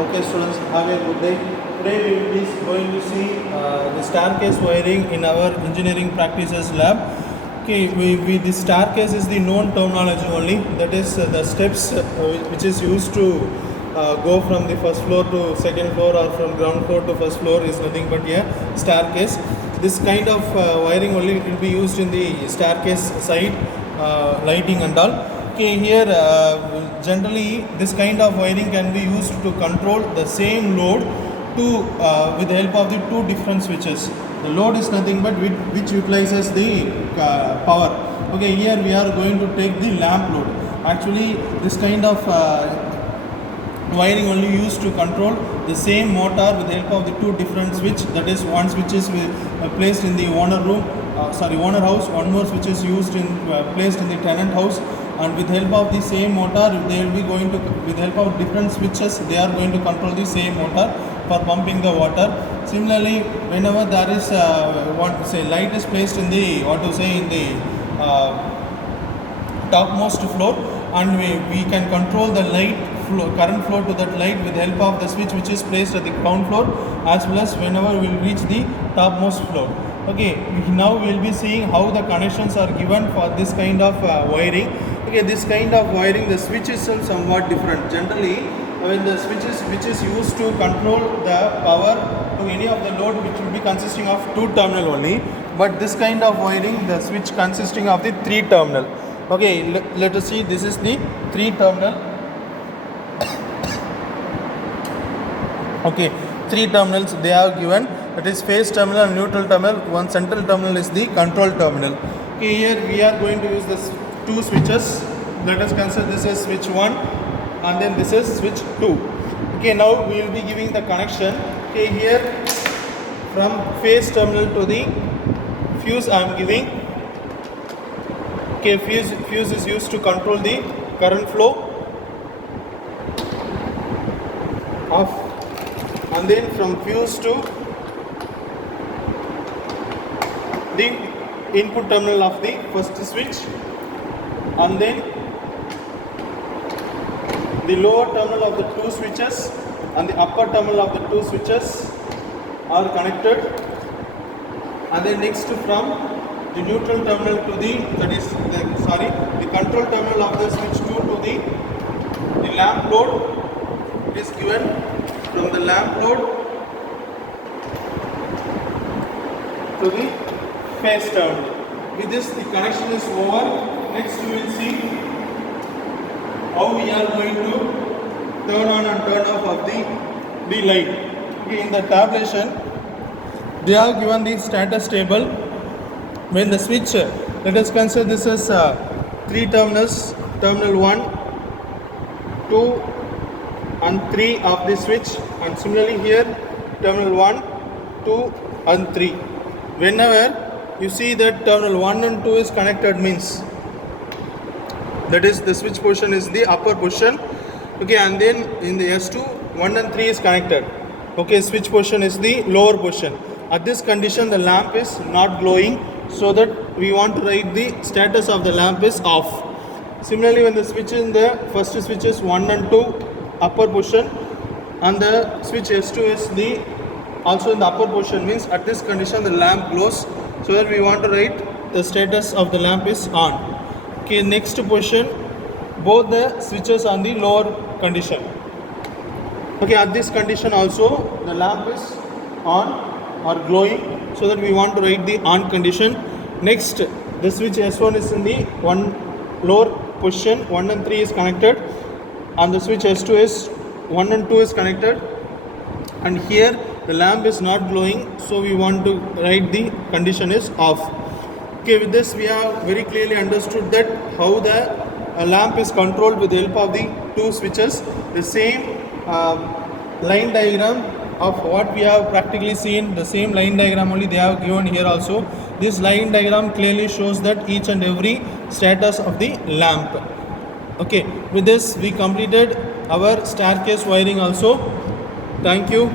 Okay students, have a good day. Today we will be going to see the staircase wiring in our engineering practices lab. Okay, the staircase is the known terminology only, that is the steps which is used to go from the first floor to second floor or from ground floor to first floor is nothing but a staircase. This kind of wiring only will be used in the staircase side, lighting and all. Okay, here generally this kind of wiring can be used to control the same load to with the help of the two different switches. The load is nothing but which utilizes the power. Okay, here we are going to take the lamp load. Actually, this kind of wiring only used to control the same motor with the help of the two different switch. That is, one switch is placed in the owner room, owner house. One more switch is used in placed in the tenant house. And with the help of the same motor, they will be going to, with the help of different switches, they are going to control the same motor for pumping the water. Similarly, whenever there is light is placed in the in the topmost floor, and we can control the light flow, current flow to that light with the help of the switch which is placed at the ground floor, as well as whenever we will reach the topmost floor. Okay, now we will be seeing how the connections are given for this kind of wiring. Okay, this kind of wiring, the switch is somewhat different. Generally, when the switches which is used to control the power to any of the load, which will be consisting of two terminal only, but this kind of wiring, the switch consisting of the three terminal. Okay, let us see, this is the three terminal. Okay, three terminals they have given, that is phase terminal and neutral terminal. One central terminal is the control terminal. Okay, here we are going to use this two switches. Let us consider this is switch 1 and then this is switch 2. Okay, now we will be giving the connection. Okay, here from phase terminal to the fuse I am giving. Okay, fuse is used to control the current flow off, and then from fuse to the input terminal of the first switch, and then the lower terminal of the two switches and the upper terminal of the two switches are connected, and then next from the neutral terminal to the the control terminal of the switch 2 to the lamp load. It is given from the lamp load to the phase terminal. With this, the connection is over. Next we will see how we are going to turn on and turn off of the light. Okay, in the tabulation they have given the status table. When the switch, let us consider this as three terminals, terminal 1, 2 and 3 of the switch, and similarly here terminal 1, 2 and 3. Whenever you see that terminal 1 and 2 is connected, means that is the switch position is the upper position. Okay, and then in the S2, 1 and 3 is connected. Okay, switch position is the lower position. At this condition the lamp is not glowing, so that we want to write the status of the lamp is off. Similarly, when the switch in the first switch is 1 and 2 upper position, and the switch S2 is the also in the upper position, means at this condition the lamp glows, so that we want to write the status of the lamp is on. Okay, next position, both the switches on the lower condition. Okay, at this condition also the lamp is on or glowing, so that we want to write the on condition. Next, the switch S1 is in the one lower position, 1 and 3 is connected, and the switch S2 is 1 and 2 is connected, and here the lamp is not glowing, so we want to write the condition is off. Okay, with this we have very clearly understood that how the lamp is controlled with the help of the two switches. The same line diagram of what we have practically seen, the same line diagram only they have given here also. This line diagram clearly shows that each and every status of the lamp. Okay, with this we completed our staircase wiring also. Thank you.